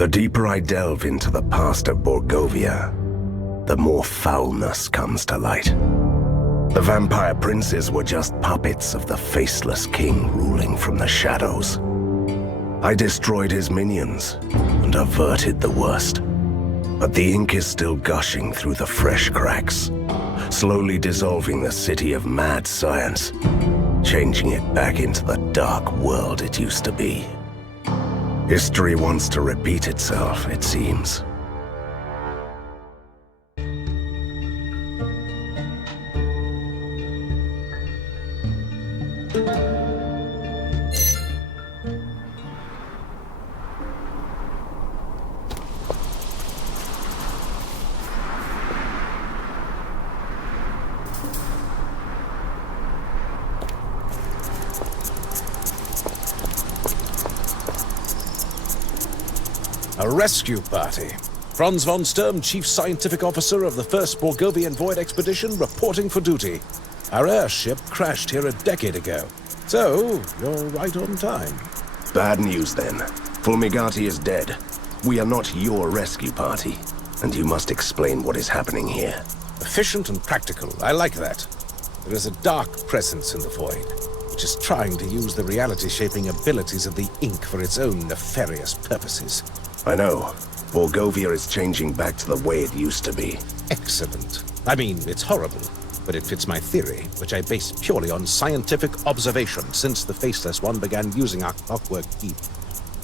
The deeper I delve into the past of Borgovia, the more foulness comes to light. The vampire princes were just puppets of the faceless king ruling from the shadows. I destroyed his minions and averted the worst. But the ink is still gushing through the fresh cracks, slowly dissolving the city of mad science, changing it back into the dark world it used to be. History wants to repeat itself, it seems. A rescue party. Franz von Sturm, Chief Scientific Officer of the First Borgovian Void Expedition, reporting for duty. Our airship crashed here a decade ago. So, you're right on time. Bad news then. Fulmigati is dead. We are not your rescue party, and you must explain what is happening here. Efficient and practical. I like that. There is a dark presence in the void, which is trying to use the reality-shaping abilities of the ink for its own nefarious purposes. I know. Borgovia is changing back to the way it used to be. Excellent. I mean, it's horrible, but it fits my theory, which I base purely on scientific observation since the Faceless One began using our clockwork keep.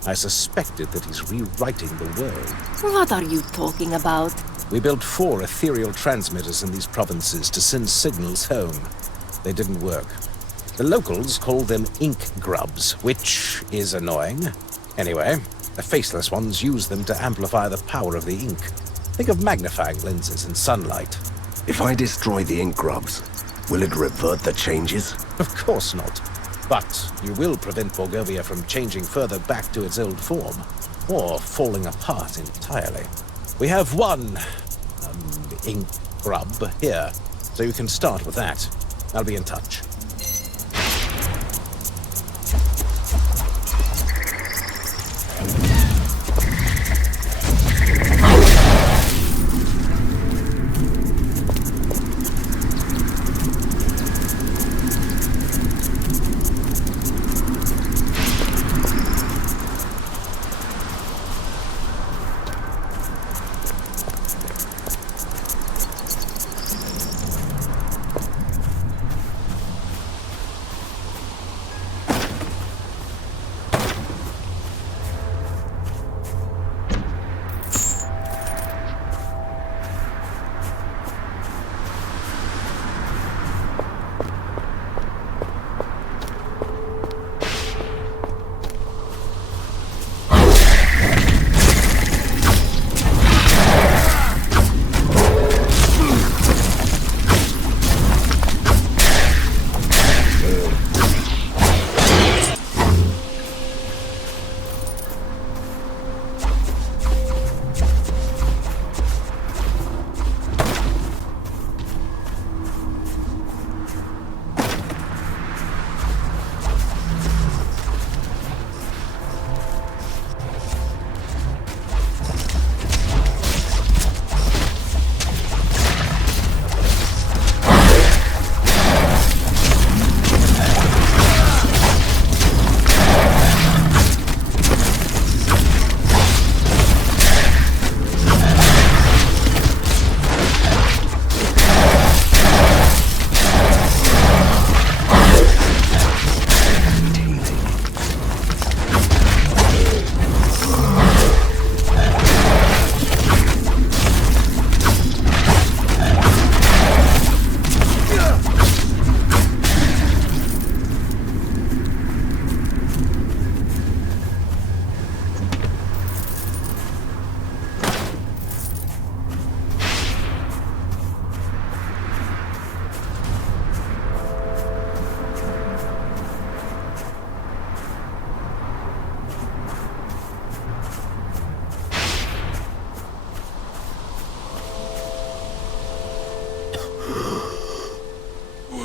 I suspected that he's rewriting the world. What are you talking about? We built 4 ethereal transmitters in these provinces to send signals home. They didn't work. The locals call them ink grubs, which is annoying. Anyway, the Faceless Ones use them to amplify the power of the ink. Think of magnifying lenses and sunlight. If I destroy the ink grubs, will it revert the changes? Of course not. But you will prevent Borgovia from changing further back to its old form, or falling apart entirely. We have one ink grub here, so you can start with that. I'll be in touch.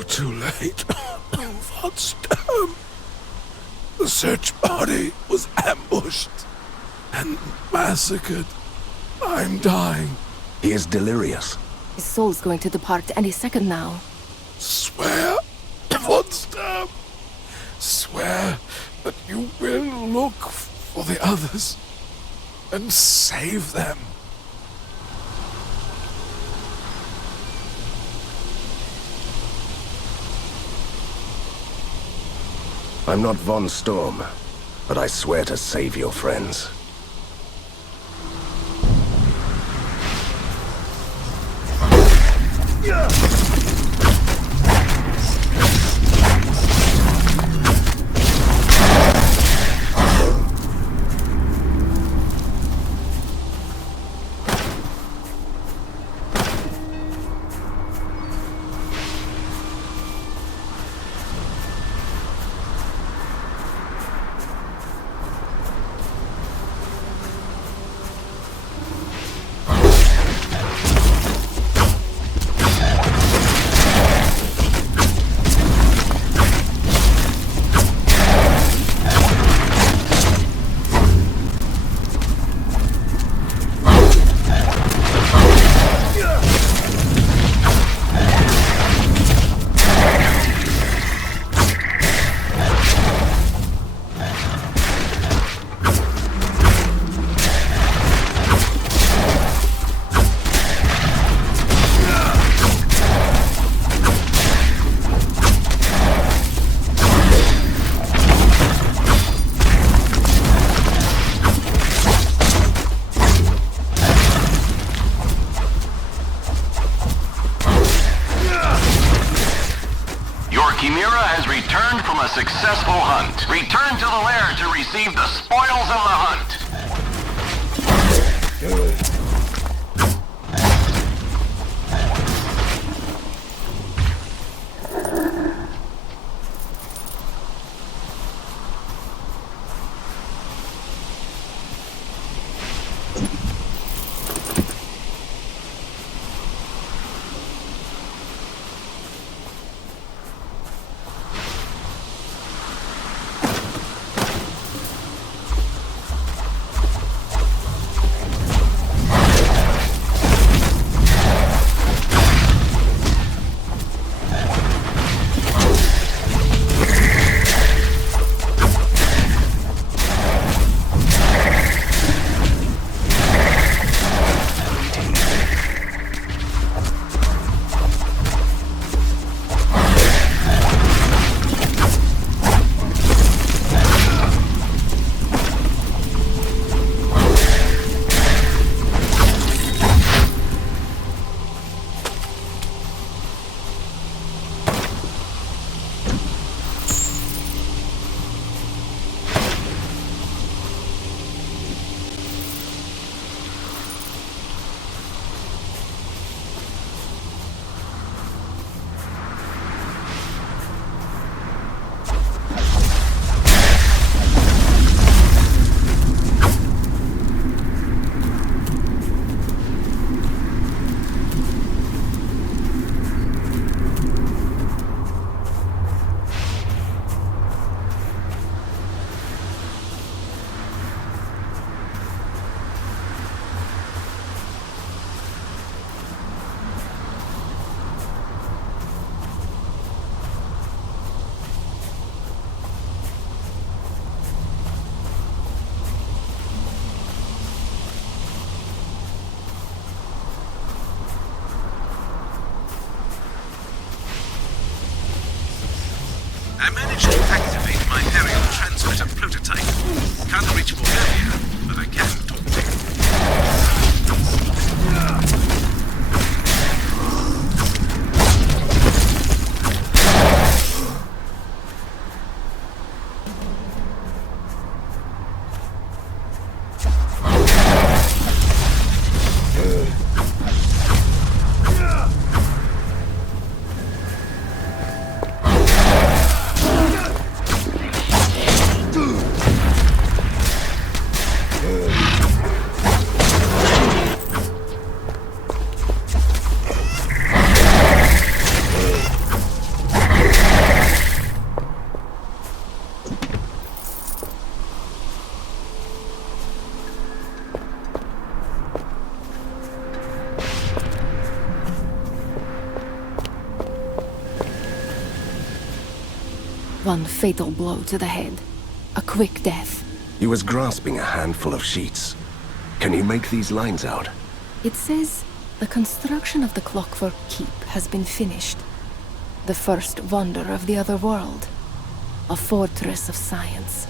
Too late. Von Sturm. The search party was ambushed and massacred. I'm dying. He is delirious. His soul's going to depart any second now. Swear, Von Sturm. Swear that you will look for the others and save them. I'm not Von Sturm, but I swear to save your friends. successful hunt. Return to the lair to receive the spoils of the hunt. I managed to activate my aerial transmitter prototype. Can't reach Bulgaria, but I can talk to you. One fatal blow to the head. A quick death. He was grasping a handful of sheets. Can you make these lines out? It says, the construction of the Clockwork Keep has been finished. The first wonder of the other world. A fortress of science.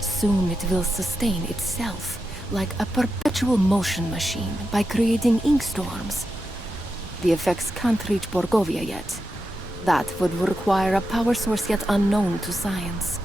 Soon it will sustain itself, like a perpetual motion machine, by creating ink storms. The effects can't reach Borgovia yet. That would require a power source yet unknown to science.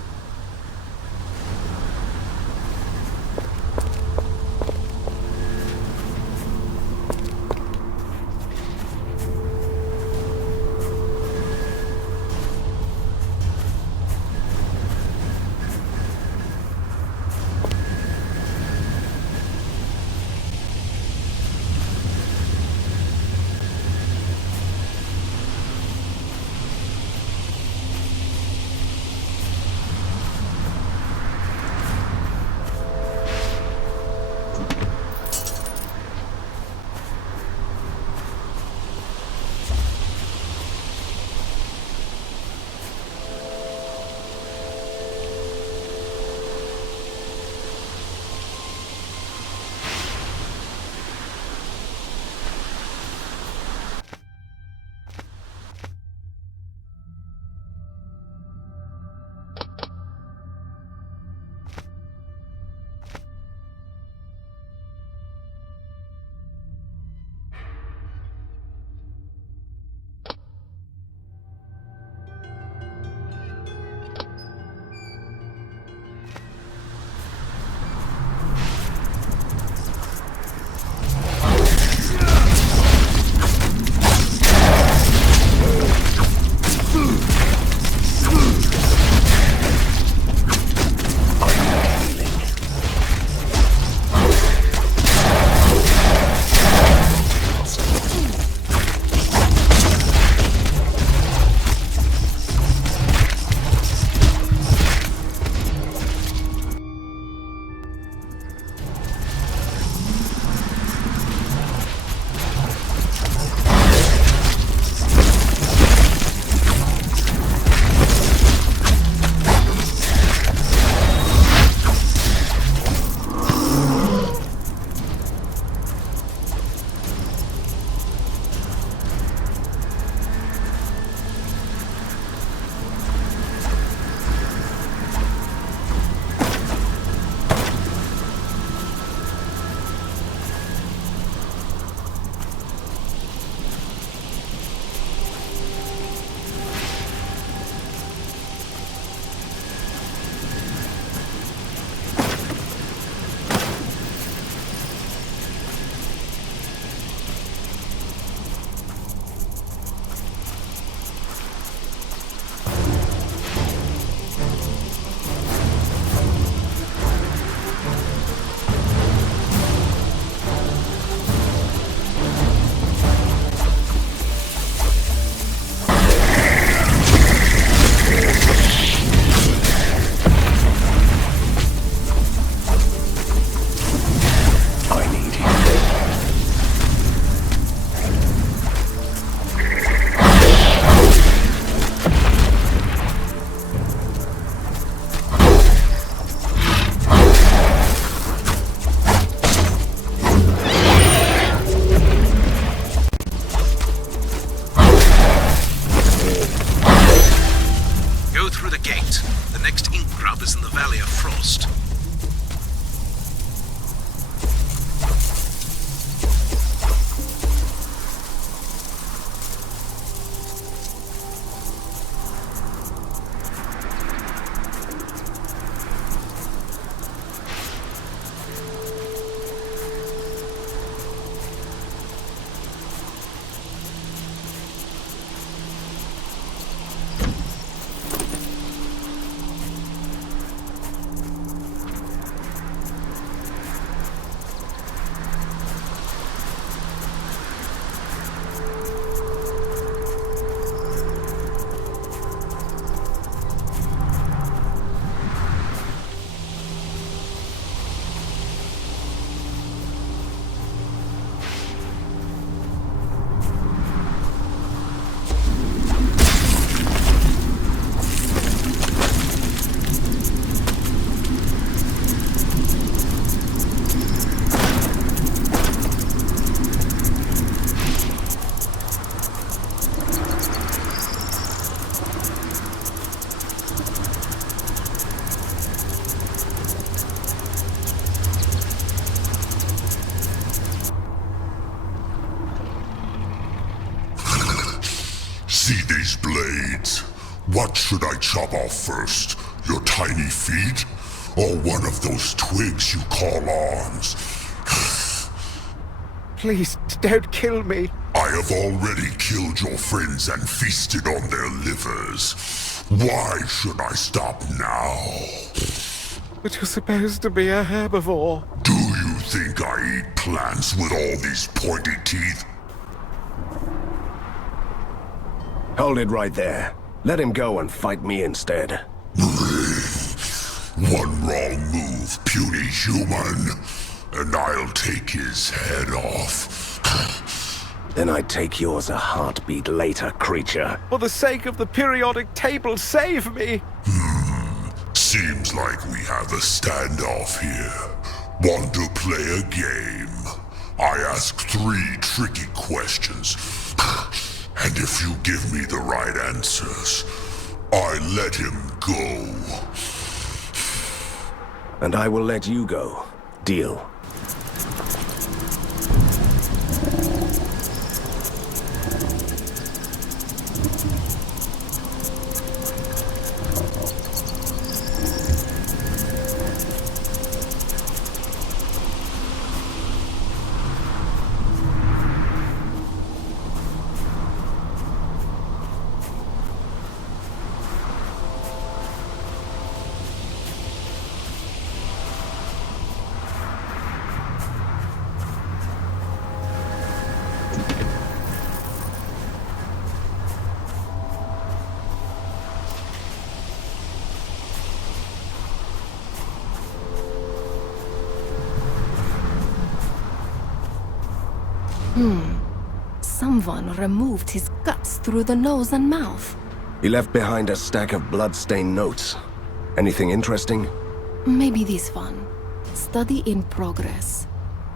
What should I chop off first? Your tiny feet? Or one of those twigs you call arms? Please, don't kill me. I have already killed your friends and feasted on their livers. Why should I stop now? But you're supposed to be a herbivore. Do you think I eat plants with all these pointy teeth? Hold it right there. Let him go and fight me instead. One wrong move, puny human, and I'll take his head off. Then I take yours a heartbeat later, creature. For the sake of the periodic table, save me! Seems like we have a standoff here. Want to play a game? I ask 3 tricky questions. And if you give me the right answers, I let him go. And I will let you go. Deal. Someone removed his guts through the nose and mouth. He left behind a stack of blood-stained notes. Anything interesting? Maybe this one. Study in progress.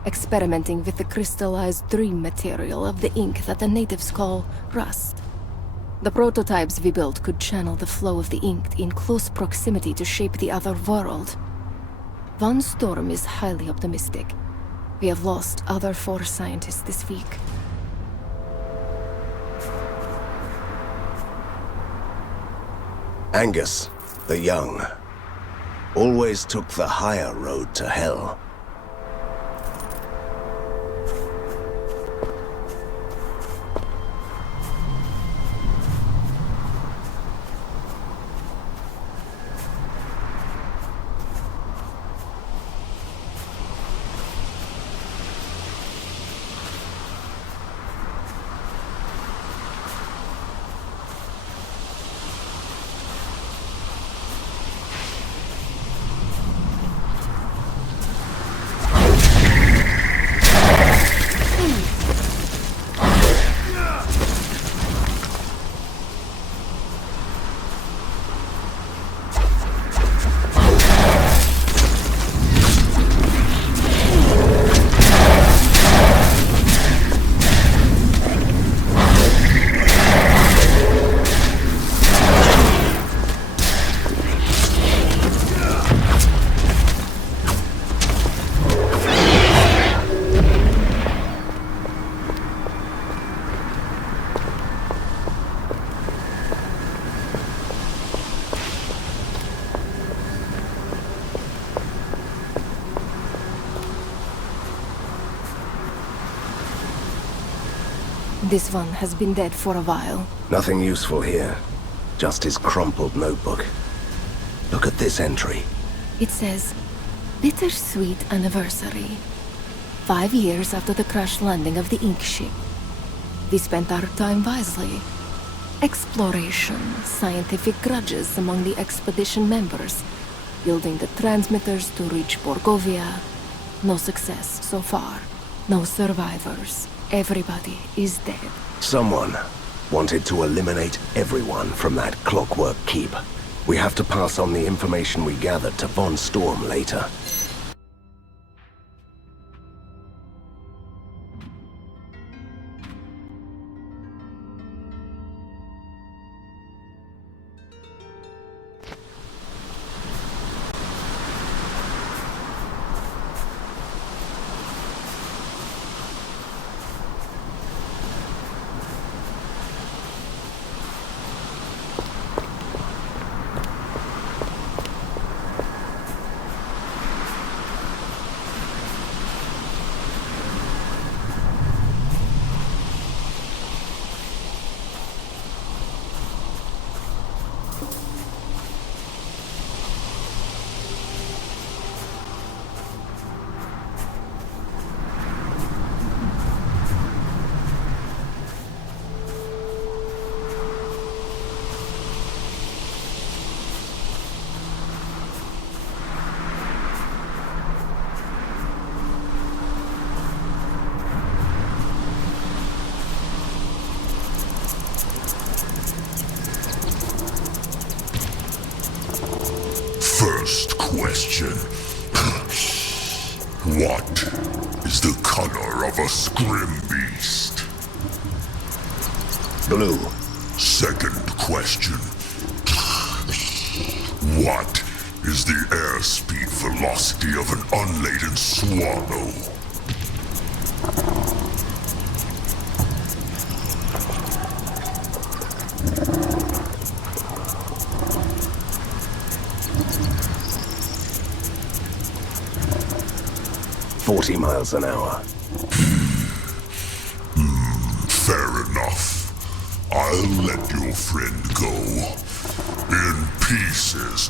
Experimenting with the crystallized dream material of the ink that the natives call rust. The prototypes we built could channel the flow of the ink in close proximity to shape the other world. Von Storm is highly optimistic. We have lost other 4 scientists this week. Angus, the young, always took the higher road to hell. This one has been dead for a while. Nothing useful here. Just his crumpled notebook. Look at this entry. It says, Bittersweet Anniversary. 5 years after the crash landing of the ink ship. We spent our time wisely. Exploration, scientific grudges among the expedition members, building the transmitters to reach Borgovia. No success so far. No survivors. Everybody is dead. Someone wanted to eliminate everyone from that clockwork keep. We have to pass on the information we gathered to Von Storm later. the color of a scrim beast? Blue. Second question. What is the airspeed velocity of an unladen swallow? $40 miles an hour. Fair enough. I'll let your friend go. In pieces.